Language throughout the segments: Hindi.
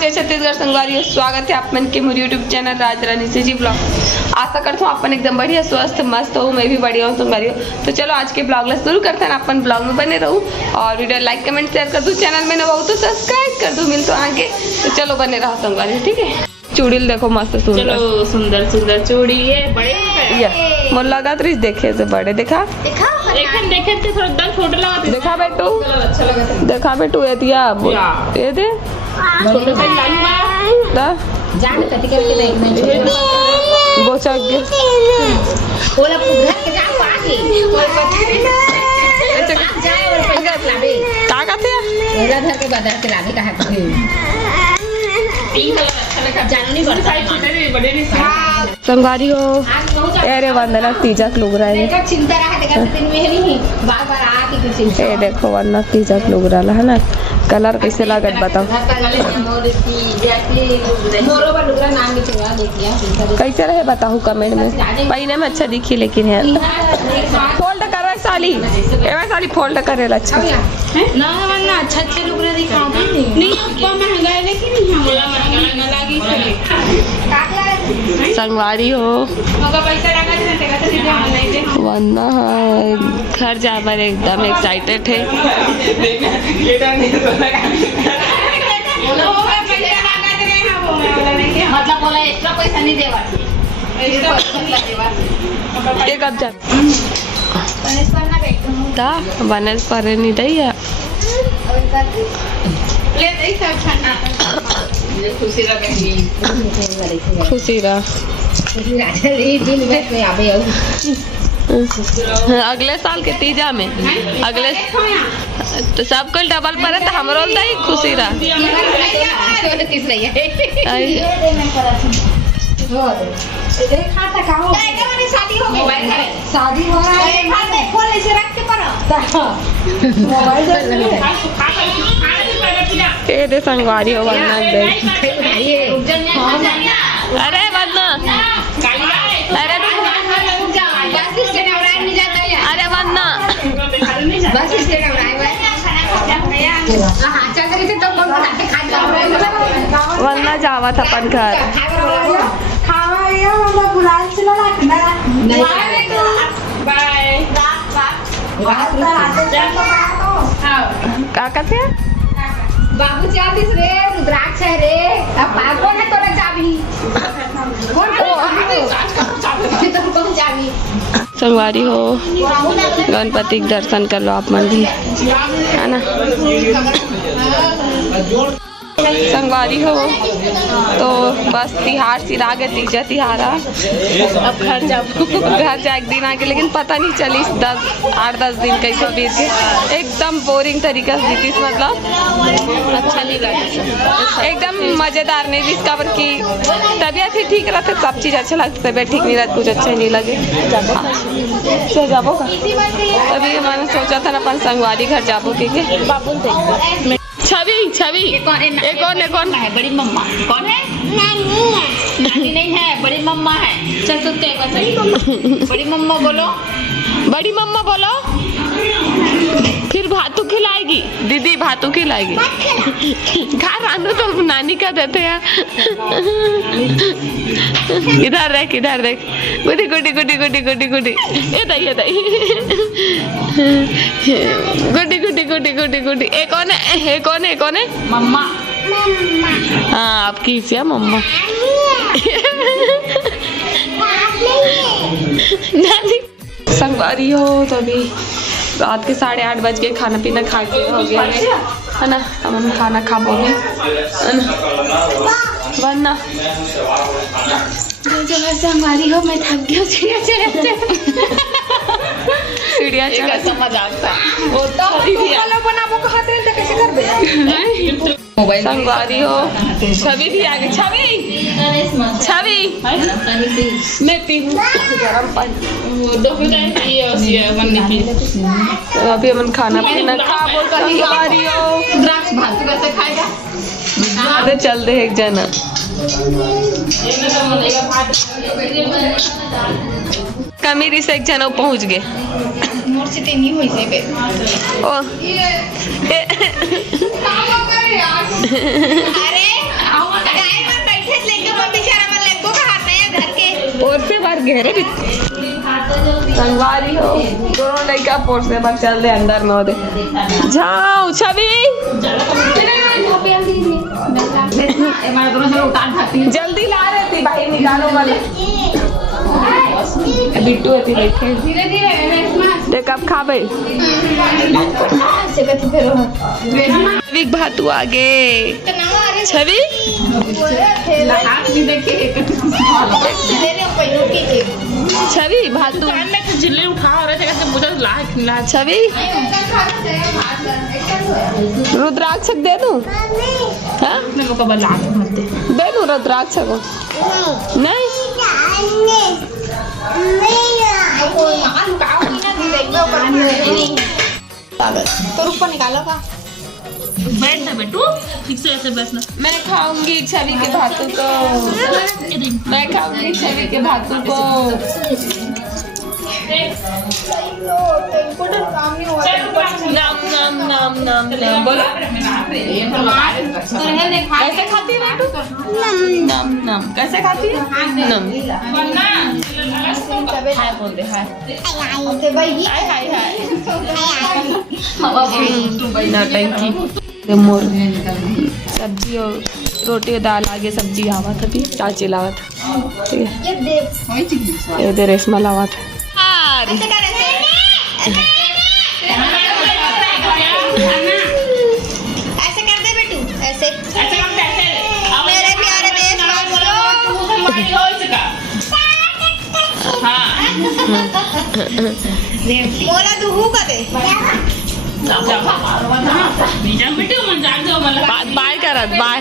जय छत्तीसगढ़ संगवारी, स्वागत है आप मन के मेरे यूट्यूब चैनल राज रानी से जी ब्लॉग। आशा करता हूँ अपन एकदम बढ़िया स्वस्थ मस्त हो, मैं भी बढ़िया हूँ संगवारी हो। तो चलो आज के ब्लॉग ला शुरू करते हैं। अपन ब्लॉग में बने रहूँ और वीडियो लाइक कमेंट शेयर कर दूँ, चैनल में नवा हो तो सब्सक्राइब कर दूँ। मिल तो आगे तो चलो बने रहो संगवारी, ठीक है। चूड़ील देखो मस्त सुंदर, चलो सुंदर सुंदर चूड़ी है, बड़े मोर लगा तो देखे से बड़े देखा देखे थे थोड़ा दम छोटा लगा देखा बेटू, अच्छा लगा देखा बेटू ये दिया ये दे छोटा सा लाऊंगा दा जान कति करके देखना बोचा के बोला घर के जा पाके जाए और पैसा लावे का कहते हैं मेरा घर के बाजार से लावे कहा पिंक कलर अच्छा लगा, जाननी पड़ता साइज छोटे नहीं बड़े नहीं संगवारी हो। अरे वंदना तीजक लोग रहा है, चिंता रहा देखा दिन में नहीं बार बार आके कुछ चिंता ये देखो वंदना तीजक लोग रहा है ना। कलर कैसे लागत बताओ, मोरो पर लुगरा नाम के चुरा देखिया कैसे रहे बताओ कमेंट में। पहले में अच्छा दिखी लेकिन है फोल्ड कर साली, एवं साली फोल्ड करेला अच्छा ना वरना अच्छा अच्छे लुगरा दिखाओ नहीं ऊपर महंगा है लेकिन हमरा महंगा लगी संगवारी हो। मगर पैसा लगा दे देगा तो सीधे हम नहीं दे वंदना घर जा पर एकदम एक्साइटेड है। मतलब बोला एक्स्ट्रा पैसा नहीं देवा ये कब जा गणेश पर ना बैठो ता बनस पर नहीं दई है ले दे सब खाना ये खुशी रखेगी खुशी रहा। दिन में आवे अगले साल के तीजा में अगले तो सब कुल डबल पर है तो हमरो दई खुशी रहा। शादी हो रहा है फोन ऐसे रख के ये दे संगवारी हो वंदना दे। अरे वंदना अरे अरे वंदना बस स्टैंड वंदना जावा था अपन घर बाय का कहते हैं बाबू चाहती रे रुद्राक्ष है रे अब कौन है तोरा चाबी कौन कौन चाबी संगवारी हो। गणपति के दर्शन कर लो आप मन भी है ना संगवारी हो। तो बस तिहार सिरा गए, तीजा तिहारा अब घर जाओ घर जा एक दिन आगे, लेकिन पता नहीं चली 8-10 दिन कैसे बीत गए। एकदम बोरिंग तरीका से बीती, मतलब अच्छा नहीं लगा, एकदम मजेदार नहीं बीत का की तबीयत ही ठीक रहते सब चीज़ अच्छा लगता, तबीयत ठीक नहीं रहती कुछ अच्छा नहीं लगे। तो जाबो का तभी मैंने सोचा था ना अपन संगवारी घर जाबो के बाबू छवि छवि कौन है बड़ी मम्मा कौन है नानी नहीं है बड़ी मम्मा है बड़ी मम्मा बोलो बड़ी मम्मा बोलो फिर भातू खिलाएगी दीदी, भातू खिलाएगी खा रानू तो नानी का देते हैं। इधर देख इधर देख गुडी गुडी गुडी गुडी गुडी गुडी ये दई गुडी गुडी गुडी गुडी गुडी। एक कौन है मम्मा हाँ आपकी क्या मम्मा नानी। संगवारी हो तो अभी रात के 8:30 बज गए, खाना पीना खा के हो गया है ना। हम खाना खा बोले वरना जो है संगवारी हो मैं थक गया सीढ़िया चढ़ समझ आता वो तो बनाबो कहते हैं कैसे करबे संगवारी हो। छवि भी आ गई, छवि मैं पीहूँ गरम पानी अभी हम खाना पीना खा बोल संगवारी हो। भातू कैसे खाएगा अरे चल दे एक जना कमीरी से एक जना पहुँच गए मोर से नहीं हुई से बे ओ अरे घेरे भी संगवारी हो दोनों लड़का पोर से बस चल दे अंदर में हो दे जाओ छवि जल्दी ला रहे थी भाई निकालो वाले बिट्टू है बैठे धीरे धीरे देख अब खा भाई भातू आगे छवि छवि भातू जिले उठा रहे थे मुझे छवि रुद्राक्ष दे दूं हाँ दे दूं रुद्राक्ष को नहीं तो ऊपर निकालो का बैठ ना बेटू ठीक से ऐसे बैठना मैं खाऊंगी छवि के भातू को मैं खाऊंगी छवि के भातू को नाम नाम नाम नाम नाम बोलो कैसे खाती है बेटू नाम नाम कैसे खाती है नाम हाय बोल दे हाय हाय हाय हाय नौटंकी मोर सब्जी और रोटी और दाल आगे सब्जी आवत अभी चाची लावत ठीक है ये दे रेशमा लावत ऐसे कर दे बेटू ऐसे मेरे प्यारे देशवासियों बोला दुहू का दे बाय करत बाय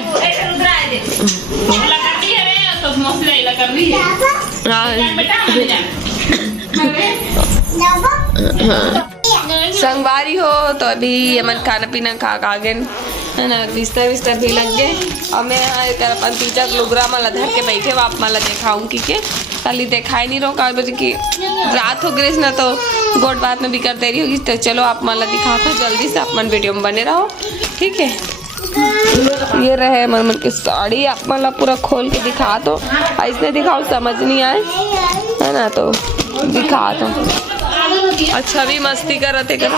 संगवारी हो तो अभी हमन खाना पीना खा गए है ना बिस्तर विस्तर भी लग गए और मैं यहाँ अपन तीजा लुगरा माला धर के बैठे आप माला दिखाऊँ की के कल दिखाई नहीं रहो 4 बजे की रात हो गई ना तो गोट बात में भी कर देरी होगी तो चलो आप माला दिखा दो जल्दी से आप मन वीडियो में बने रहो ठीक है। ये रहे मन की साड़ी आप माला पूरा खोल के दिखा दो ऐसे दिखाओ समझ नहीं आए है ना तो दिखा दो अच्छा भी मस्ती करते कर ये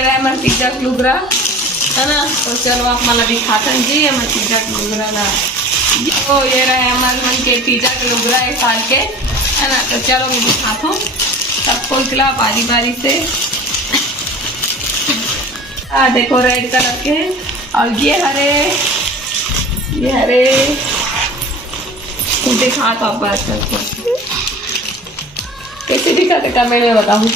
रहे हमारे तीजा लुगरा है ना तो चलो आप माला दिखाते हैं जी हमारे तीजा लुगरा ना तो ये रहे हमारे मन के तीजा के लुगरा 1 साल के है ना तो चलो मैं दिखाता हूँ सब खोल खिला बारी बारी से देखो रेड कलर के और ये हरे दिखा तो आप बात करते कैसे दिखाते कमेंट में बताऊँ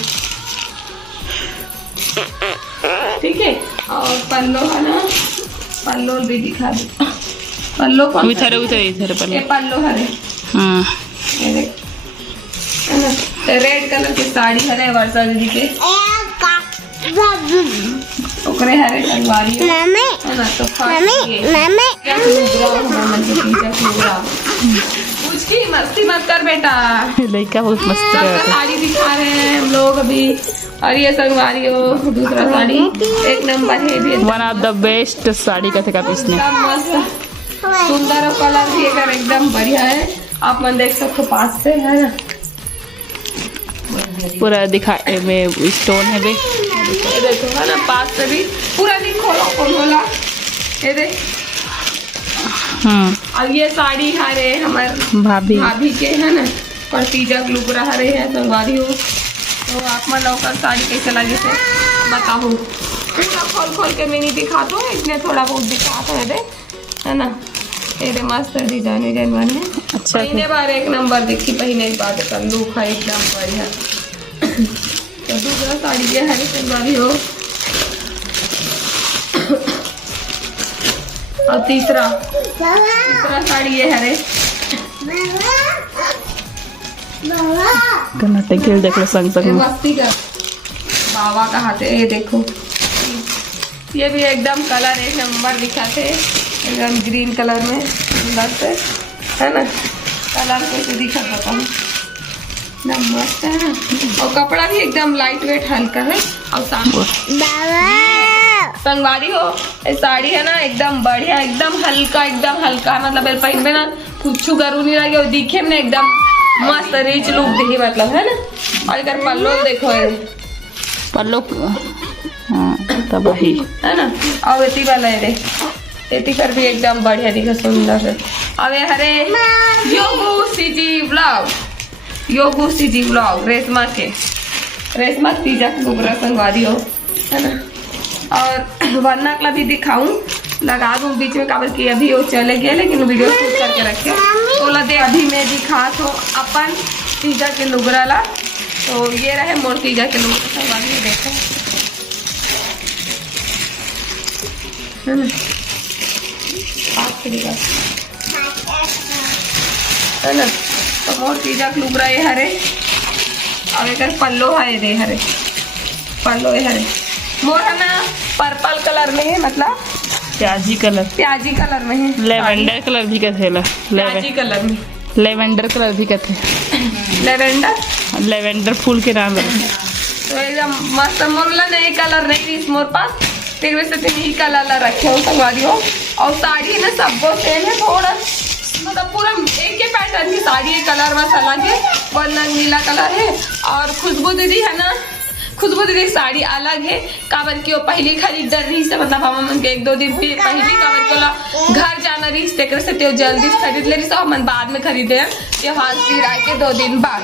ठीक है। और पल्लो है ना पल्लो भी दिखा दो पल्लो इधर पल्लो हरे ये देख है ना रेड कलर की साड़ी हरे वर्षा दीदी के ओकरे हरे संगवारी है ना तो कुछ की मस्ती मत कर बेटा लड़का बहुत मस्त साड़ी दिखा रहे हैं हम लोग अभी और ये संगवारी हो दूसरा साड़ी 1 नंबर है भी 1 ऑफ द बेस्ट साड़ी का थे इसने मस्त सुंदर और कलर भी एकदम बढ़िया है आप मन देख सकते पास से है ना पूरा दिखाए में स्टोन है बे ये देखो है ना पास से भी पूरा नहीं खोला ये देख और ये साड़ी हरे हमारे भाभी के है ना और तीजा लुगरा हरे है संगवारी हो तो आप मन लौकर साड़ी कैसे लगी से बताओ पूरा खोल के मैंने दिखा दो इतने थोड़ा बहुत दिखा तो है ना ये मस्त डिजाइन बने अच्छा पहले बार 1 नंबर देखी पहले एक बात कर लुक है एकदम बढ़िया तो दूसरा साड़ी ये हरी संगवारी हो और तीसरा साड़ी ये हरे खेल देख लो संग मस्ती का बाबा का हाथ है ये देखो ये भी एकदम कलर 1 नंबर दिखाते एकदम ग्रीन कलर में अंदर से है ना कलर कैसे दिखा बताऊँ एकदम मस्त है ना और कपड़ा भी एकदम लाइट वेट हल्का है और संगवारी हो ये साड़ी है ना एकदम बढ़िया, एकदम हल्का मतलब ये पहनबे ना कुछ करू नहीं लगे और दिखे में एकदम मस्त रिच लुक दी मतलब है ना। और इधर पल्लो देखो ये पल्लो तब वही है ना। और एती वाला है रे, एती कर भी एकदम बढ़िया दिखे सुंदर है। अब ये हरे योगू सीजी ब्लॉग रेशमा तीजा लुगरा संगवारी हो है ना। और वरना का भी दिखाऊं लगा दूं बीच में काबर की अभी वो चले गए लेकिन वीडियो शूट करके रखे तो लदे अभी मैं दिखा तो अपन तीजा के लुगरा ला। तो ये रहे मोर तीजा के लुगरा संगवारी देखो है ना। है ना। तो मोर तीजा के लुगरा ये हरे और एक पल्लो है रे हरे पल्लो ये हरे मोर है ना पर्पल कलर में है मतलब प्याजी कलर में है। लेवेंडर कलर भी कहते प्याजी कलर में लेवेंडर कलर भी कहते लेवेंडर फूल के नाम है। तो एकदम मस्त मोरला नए कलर नहीं इस मोर पास तेरे से ही कलर रखे हो संगवारी हो। और साड़ी ना सबको सेम है थोड़ा मतलब पूरा एक ही पैटर्न की साड़ी है कलर बस अलग है वरना नीला कलर है। और खुशबू दीदी है ना खुशबू दीदी साड़ी अलग है काबर की वो पहले खरीद रही से मतलब हम एक दो दिन पहले काबर को घर जाना रही से तो जल्दी खरीद ले रही सब हम बाद में खरीदे त्योहार फिर आए के 2 दिन बाद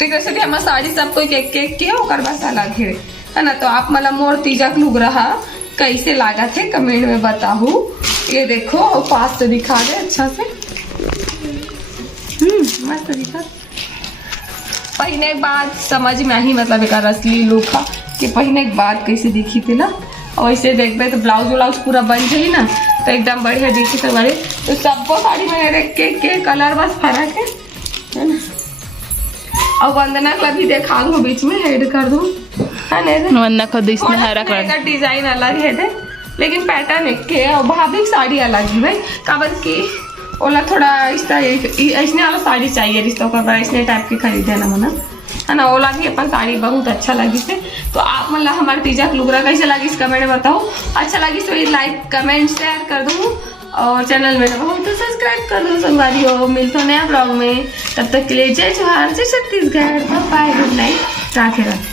तो से हम साड़ी सब कोई एक के ओकर बस अलग है ना। तो आप मतलब मोर तीजक लुग रहा कैसे लागा थे कमेंट में बताओ। ये देखो पास से दिखा दे अच्छा से मस्त दिखा। पहने एक बात समझ में आई मतलब एक असली लुक है कि पहने एक बात कैसे दिखी थी ना और ऐसे देखबे तो ब्लाउज पूरा बन गई ना तो एकदम बढ़िया दिखी तो बड़े। तो सबको साड़ी में देख के कलर बस फर्क है ना। और वंदना का भी देखा दूँ बीच में ऐड कर दूँ है ना। वंदना को इसमें हरा कलर डिजाइन अलग है लेकिन पैटर्न एक के और भाभी साड़ी अलग है भाई काबर की ओला थोड़ा ऐसने वाला साड़ी चाहिए रिश्तों का ऐसने टाइप की खरीदे ना मना है ना। ओला भी अपन साड़ी बहुत अच्छा लगी थे। तो आप मतलब हमारे तीजा का लुगरा कैसे लगी इस कमेंट में बताओ। अच्छा लगी तो लाइक कमेंट शेयर कर दूँ और चैनल में हो तो सब्सक्राइब कर दो संगवारी हो। मिलते हो नया ब्लॉग में तब तक के लिए जय जोहार जय Chhattisgarh bye good night Radhe Radhe.